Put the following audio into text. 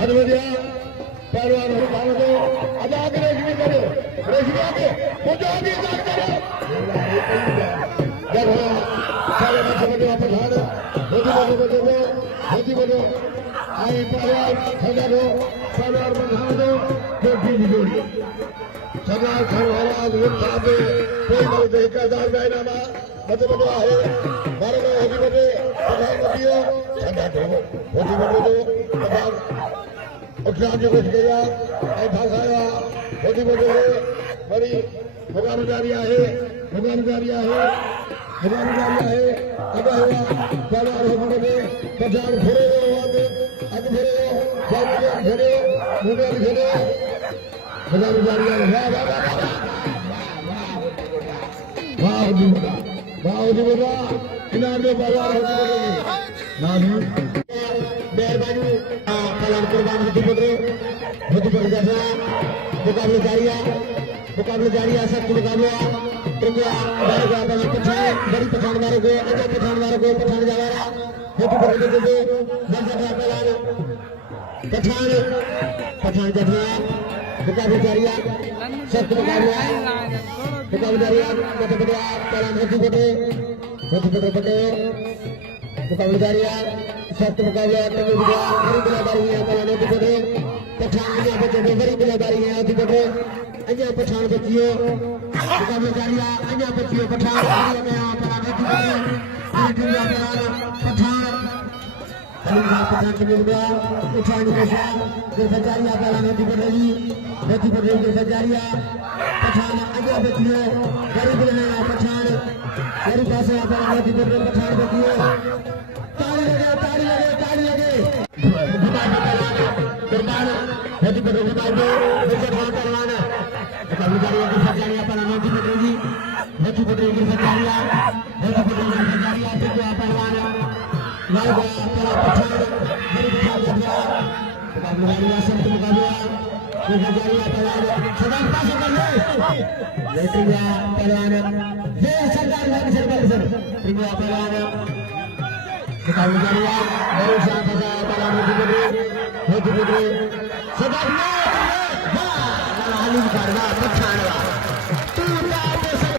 हरवरिया पहलवान भाव दो अब आगे रेशमी करो रेशमी आगे वो जो आगे जाग करो जब हो सारे बच्चे बच्चे वापस हार होती बोलो आए पहलवान खबर हो पहलवान बंधा दो जो भी जोड़ी सरदार खरवाल साहब कोई बोल दे करदार बैनामा बच्चे बच्चे आहे बारह होती बोले प्रधानमंत्री हो सरदार होती बोले तो प्रधान उत्तरांचल कुछ गया ऐसा खाया होती बोले बड़ी मुकाबलदारी है अगर हुआ पहलवान होती बोले प्रधान फिरे अब फिरे मुगल फिरे होती बोला इनाम में पहलवान होती बोलेगी मेहरबानी कलाम कुर्बान होती बोल जैसा मुकाबले जारी है सख्त मुकाबला बड़ी पठान मारो गो अजय पठान मारो गो पठान जा रहा होती बोल पठान जठा मुकाबले जारी है सख्त मुकाबले जारी है कलाम होती बटे मुकाबले जारी है सख्त मुकाबला बड़ी बिलादारी है पलाने की बड़े पठान के बच्चे बड़ी बिलादारी है अति बड़े अन्य पठान बच्चियों मुकाबले जारी है अन्य बच्चियों पठान पलाने की बड़े पठान के मिल गया उठान के साथ गिरफ्तारी है पलाने की बड़ेगी अति बड़े गिरफ्तारी है पठान अन्य बच्चियों गरीब है पठान गरीब पास पलाने की बड़े पठान बच्चियों ताली लगे कुर्बान होती बड़े विभाग करवाना मुकाबलेदारी की सरकारिया पर होती बटेगी की सरकारिया फिर पहलवान लाल पहला पठान मुकाबलेदारी संत मुकाबला पहलवान सदा पास कर ले पहलवान ये सरकार पहलवान मुकाबले जारी है बहुत सारा फसा पलाने की बदले सदा हाली करना पठानवा